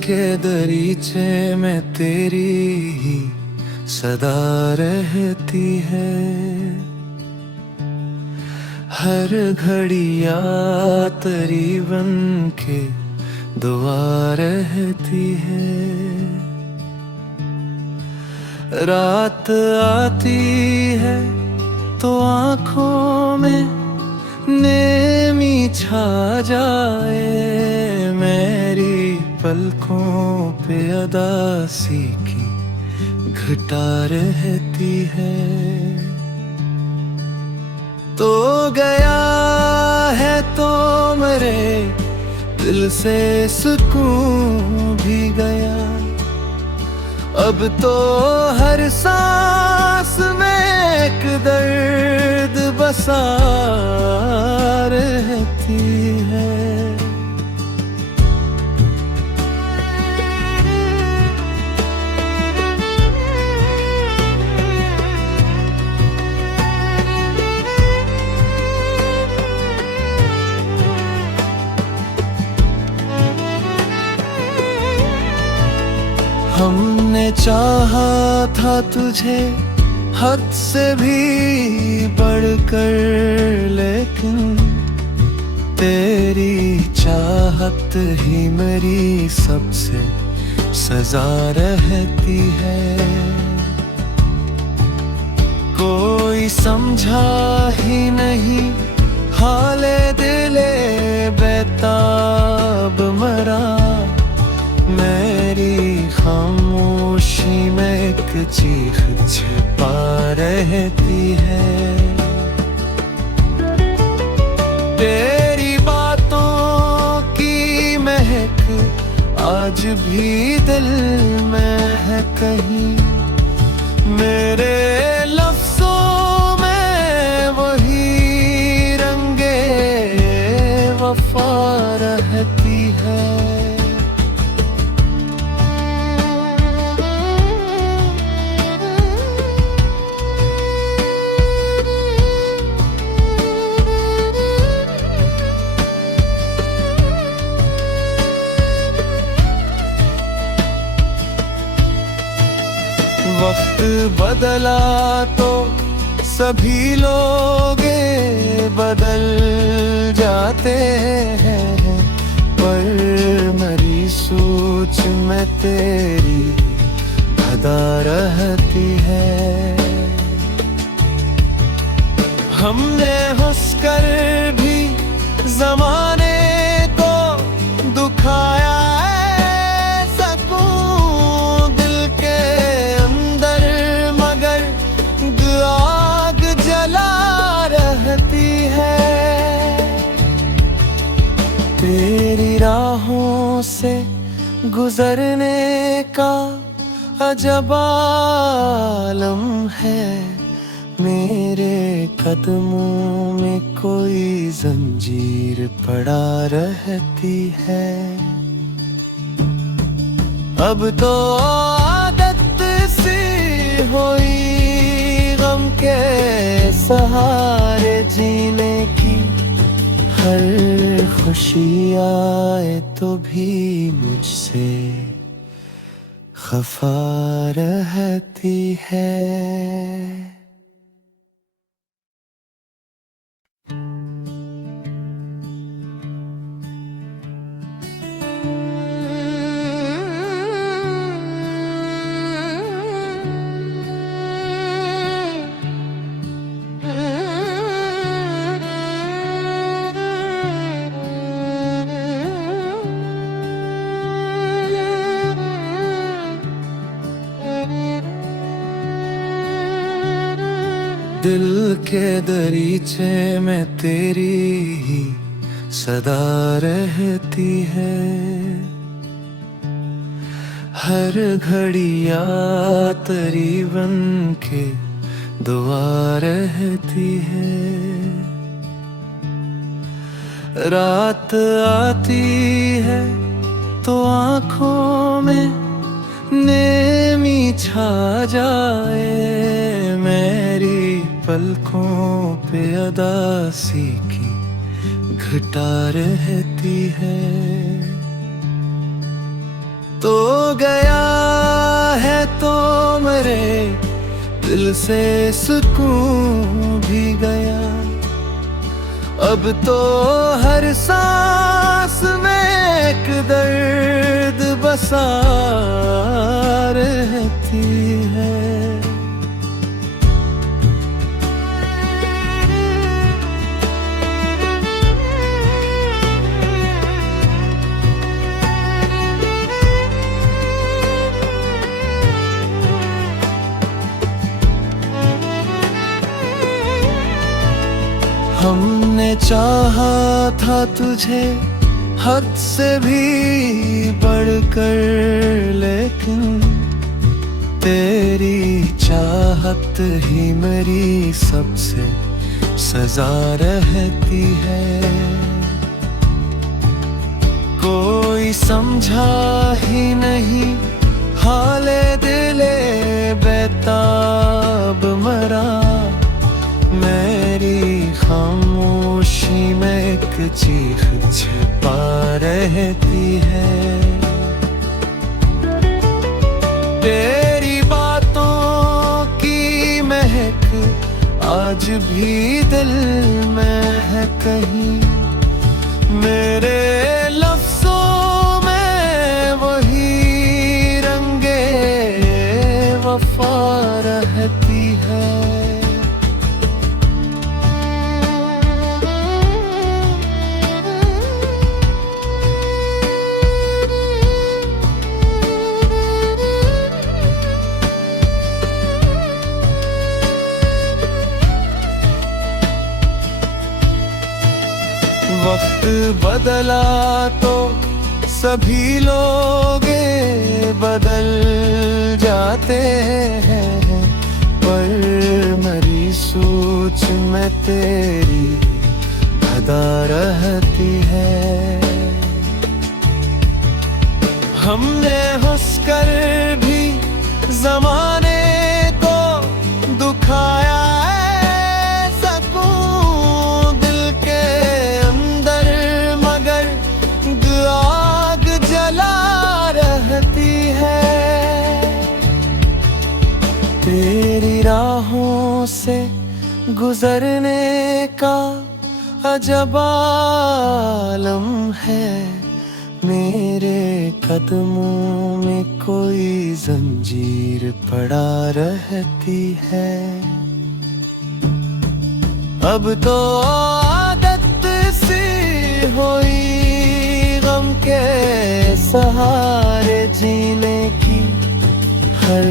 के दरीचे में तेरी ही सदा रहती है। हर घड़िया तेरी बन के दुआ रहती है। रात आती है तो आँखों में नेमी छा जाए, मेरी पलकों पे अदासी की घटा रहती है। तो गया है तो मेरे दिल से सुकून भी गया, अब तो हर सांस में एक दर्द बसा रहती है। हमने चाहा था तुझे हद से भी बढ़कर, लेकिन तेरी चाहत ही मेरी सबसे सजा रहती है। कोई समझा ही नहीं हाले दिले बेताब मरा, मेरी खामोशी में एक चीख छिपा रहती है। तेरी बातों की महक आज भी दिल में है कहीं, मेरे लफ्जों में वही रंगे वफा रहती है। वक्त बदला तो सभी लोग बदल जाते हैं, पर मेरी सोच में तेरी अदा रहती है। हमने हंसकर भी जमाने को दुखाया, तेरी राहों से गुजरने का अजब आलम है, मेरे कदमों में कोई जंजीर पड़ा रहती है। अब तो आदत सी हुई गम के सहारे जीने की, हर खुशी आए तो भी मुझसे खफा रहती है। दिल के दरीचे में तेरी ही सदा रहती है। हर घड़िया तेरी बन के दुआ रहती है। रात आती है तो आँखों में नेमी छा जाए, मेरी पलकों पे अदासी की घटा रहती है। तो गया है तो मेरे दिल से सुकून भी गया। अब तो हर सांस में एक दर्द बसा रहती है। हमने चाहा था तुझे हद से भी बढ़कर, लेकिन तेरी चाहत ही मेरी सबसे सजा रहती है। कोई समझा ही नहीं हाले दिले बेताब मरा। मेरी खामोशी में एक चीख छिपा रहती है। तेरी बातों की महक आज भी दिल में है कहीं। मेरे लफ्जों में वही रंगे वफा रहती है। वक्त बदला तो सभी लोग बदल जाते हैं, पर मेरी सोच में तेरी भदा रहती है। हमने हंसकर भी ज़माने को दुखाया आग जला रहती है। तेरी राहों से गुजरने का अजब आलम है। मेरे कदमों में कोई जंजीर पड़ा रहती है। अब तो आदत सी हुई गम के सहारे जीने की। हर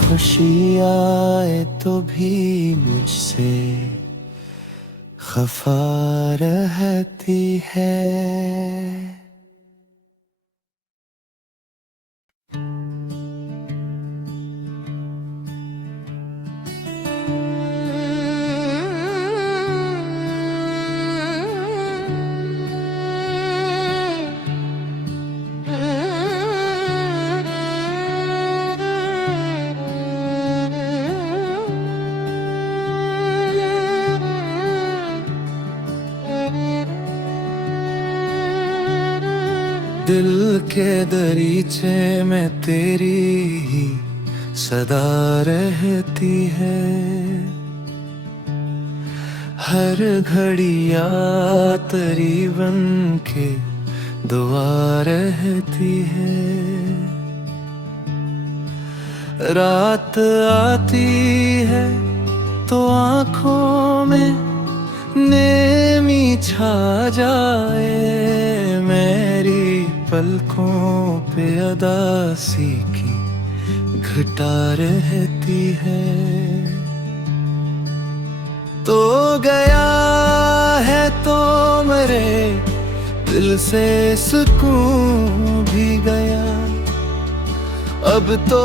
खुशी आए तो भी मुझसे खफा रहती है। दिल के दरीचे में तेरी ही सदा रहती है। हर घड़ी याद तेरी बन के दुआ रहती है। रात आती है तो आँखों में नेमी छा जाए। मेरी पलकों पे अदासी की घटा रहती है। तो गया है तो मेरे दिल से सुकून भी गया। अब तो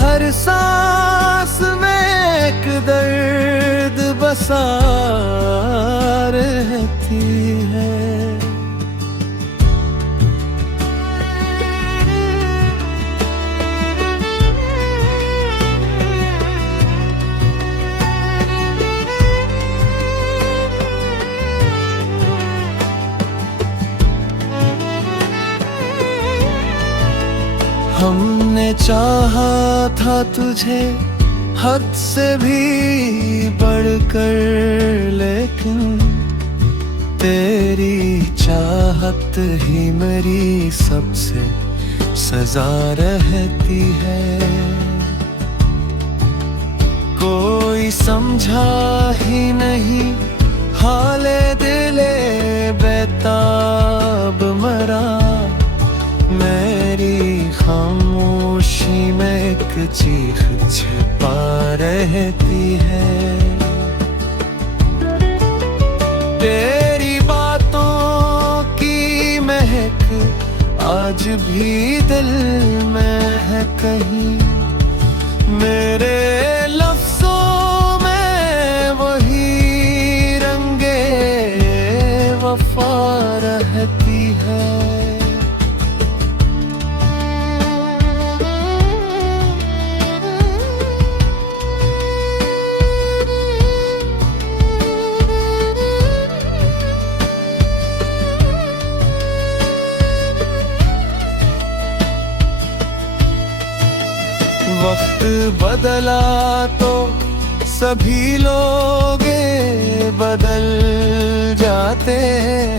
हर सांस में एक दर्द बसा रहती है। चाहा था तुझे हद से भी बढ़कर, लेकिन तेरी चाहत ही मेरी सबसे सजा रहती है। कोई समझा ही नहीं हाले दिले बेताब मरा, मेरी खामोशी में एक चीख छिपा रहती है। तेरी बातों की महक आज भी दिल में है कहीं, मेरे लफ्ज़ों में वही रंगे वफा रहती है। वक्त बदला तो सभी लोग बदल जाते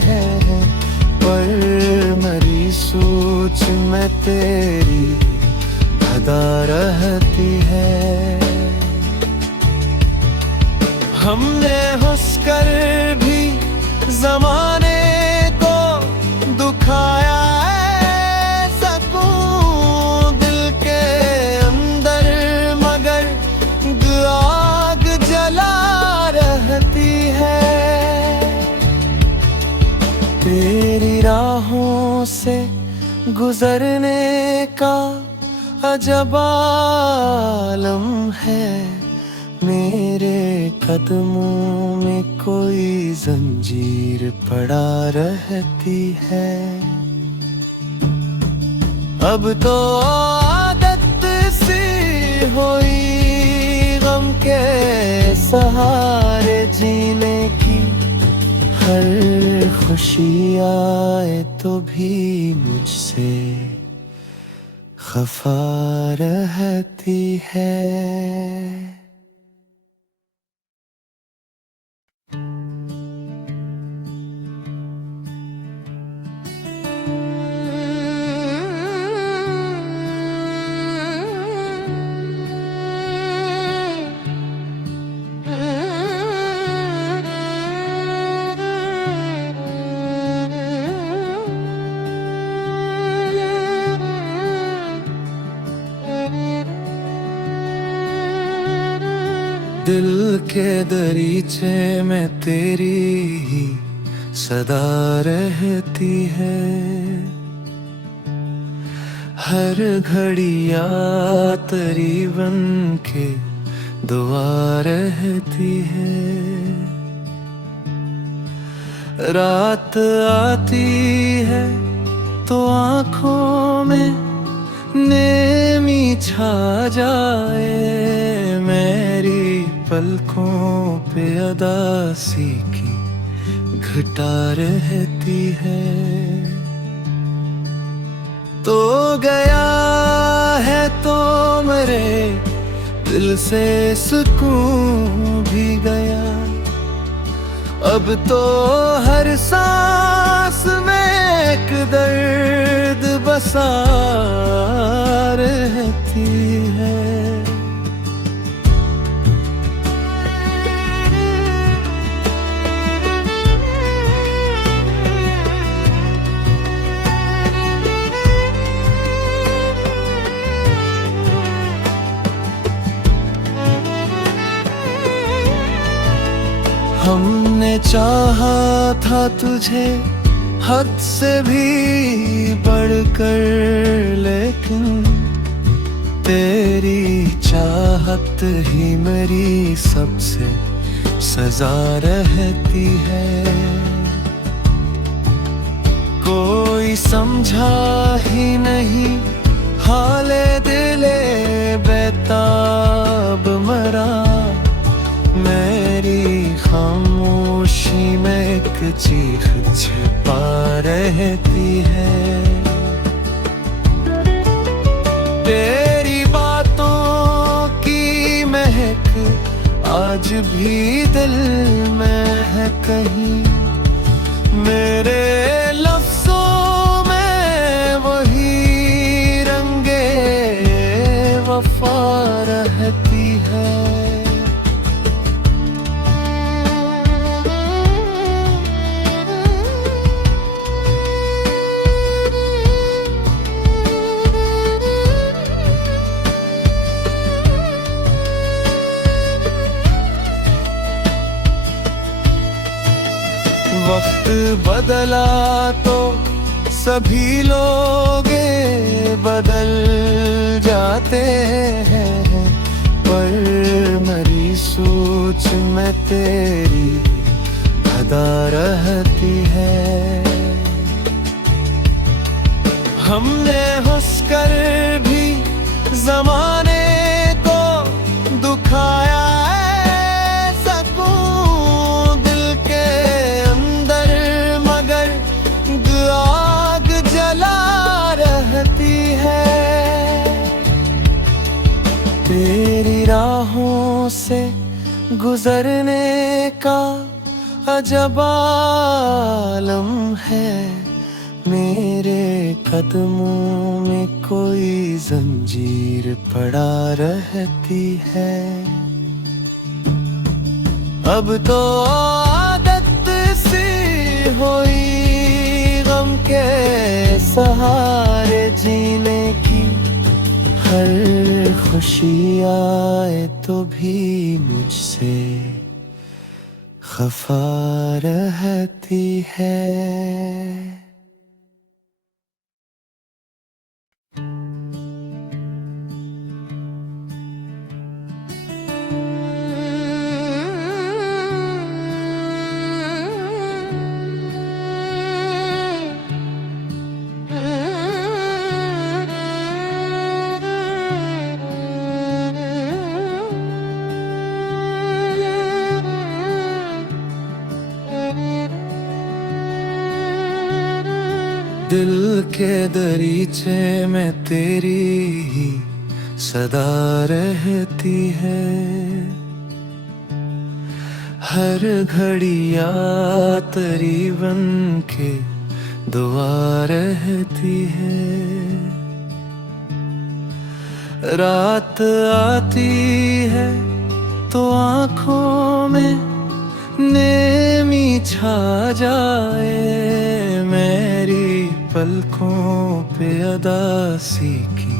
हैं, पर मेरी सोच में तेरी अदा रहती है। हमने हंसकर भी ज़माने को दुखाया, तेरी राहों से गुजरने का अजब आलम है, मेरे कदमों में कोई जंजीर पड़ा रहती है। अब तो आदत सी हुई गम के सहारे जीने की, हर खुशी आए तो भी मुझसे खफा रहती है। दिल के दरीचे में तेरी ही सदा रहती है, हर घड़ी याद तेरी बन के दुआ रहती है। रात आती है तो आँखों में नेमी छा जाए, मेरी पलकों पे अदासी की घटा रहती है। तो गया है तो मेरे दिल से सुकून भी गया, अब तो हर सांस में एक दर्द बसा रहती है। हमने चाहा था तुझे हद से भी बढ़कर, लेकिन तेरी चाहत ही मेरी सबसे सजा रहती है। कोई समझा ही नहीं हाले दिले बेताब मरा, मेरी खामोशी में एक चीख छिपा रहती है। आज भी दिल में है कहीं। मेरे लफ्जों में वही रंगे वफा रहती है। वक्त बदला तो सभी लोग बदल जाते हैं, पर मेरी सोच में तेरी अदा रहती है। हमने हंसकर भी जमाने को दुखाया है, सकूं दिल के अंदर मगर आग जला रहती है। तेरी राहों से गुजरने का अजब आलम है, मेरे कदमों में कोई जंजीर पड़ा रहती है। अब तो आदत सी हुई गम के सहारे जीने की, हर खुशी आए तो भी मुझसे खफा रहती है। दिल के दरीचे में तेरी ही सदा रहती है, हर घड़ी याद तेरी बन के दुआ रहती है। रात आती है तो आँखों में नेमी छा जाए, मेरी पलकों पे अदासी की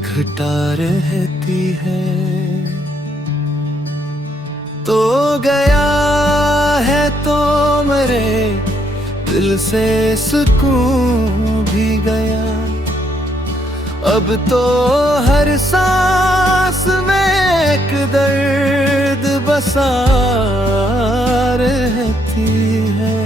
घटा रहती है। तो गया है तो मेरे दिल से सुकून भी गया, अब तो हर सांस में एक दर्द बसा रहती है।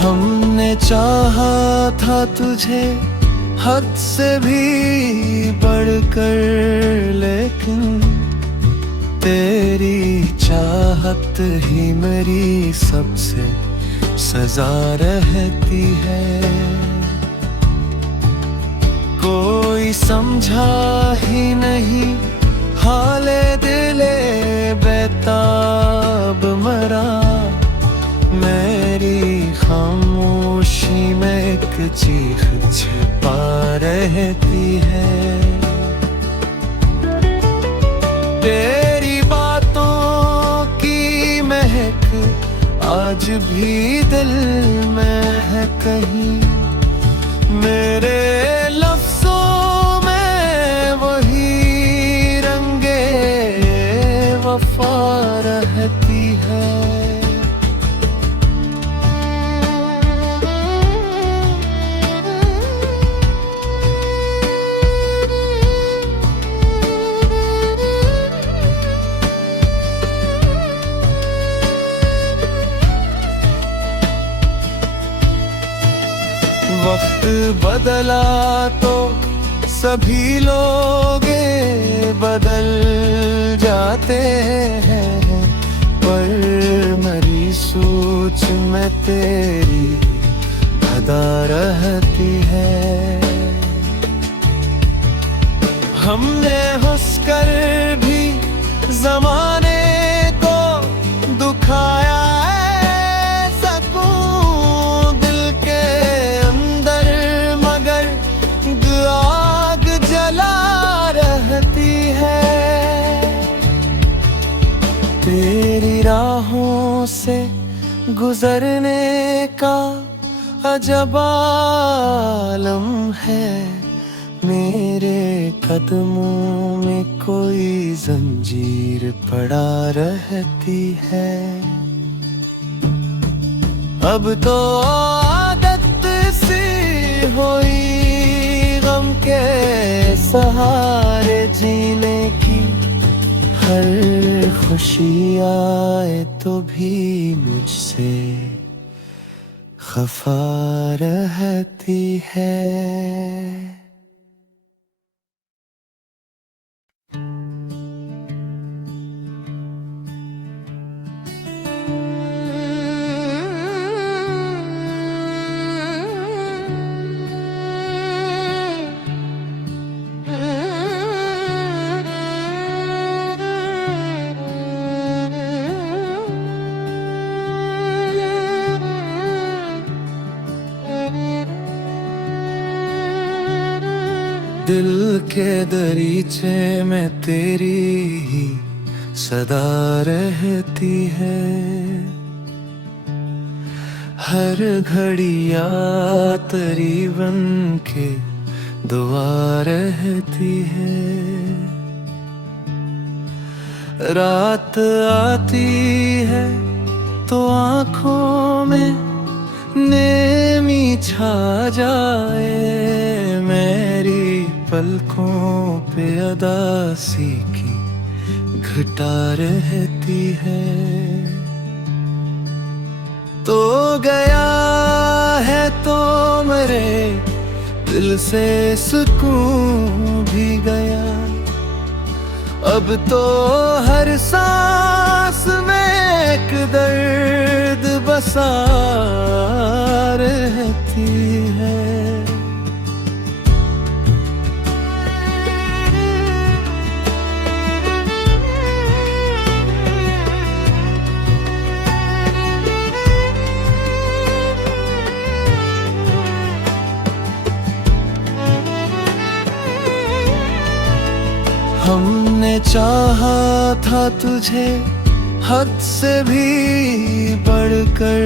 हमने चाहा था तुझे हद से भी बढ़कर, लेकिन तेरी चाहत ही मेरी सबसे सजा रहती है। कोई समझा ही नहीं हाले दिले बेताब मरा, मेरी खामोशी में एक चीख छिपा रहती है। तेरी बातों की महक आज भी दिल में है कहीं, मेरे लफ्जों में वही रंगे वफा रहती है। वक्त बदला तो सभी लोग बदल जाते हैं, पर मेरी सोच में तेरी अदा रहती है। हमने हंसकर भी ज़माने को दुखाया है, सकूं दिल के अंदर मगर आग जला रहती है। तेरी राहों से गुजरने का अजब आलम है, मेरे कदमों में कोई जंजीर पड़ा रहती है। अब तो आदत सी हुई गम के सहारे जीने की, हर खुशी आए तो भी मुझसे खफा रहती है। दिल के दरीचे में तेरी ही सदा रहती है, हर घड़ी याद तेरी बन के दुआ रहती है। रात आती है तो आँखों में नेमी छा जाए, मेरी पलकों पे अदासी की घटा रहती है। तो गया है तो मेरे दिल से सुकून भी गया, अब तो हर सांस में एक दर्द बसा रहती है। हमने चाहा था तुझे हद से भी बढ़कर,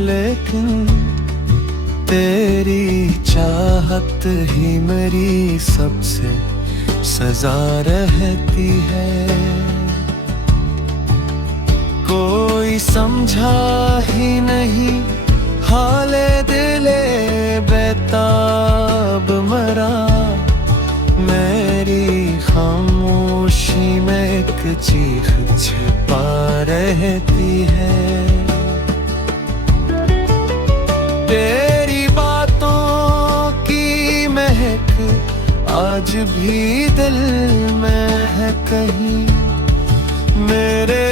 लेकिन तेरी चाहत ही मेरी सबसे सजा रहती है। कोई समझा ही नहीं हाले दिले बेताब मरा, मेरी खामोशी में एक चीख छिपा रहती है। तेरी बातों की महक आज भी दिल में है कहीं, मेरे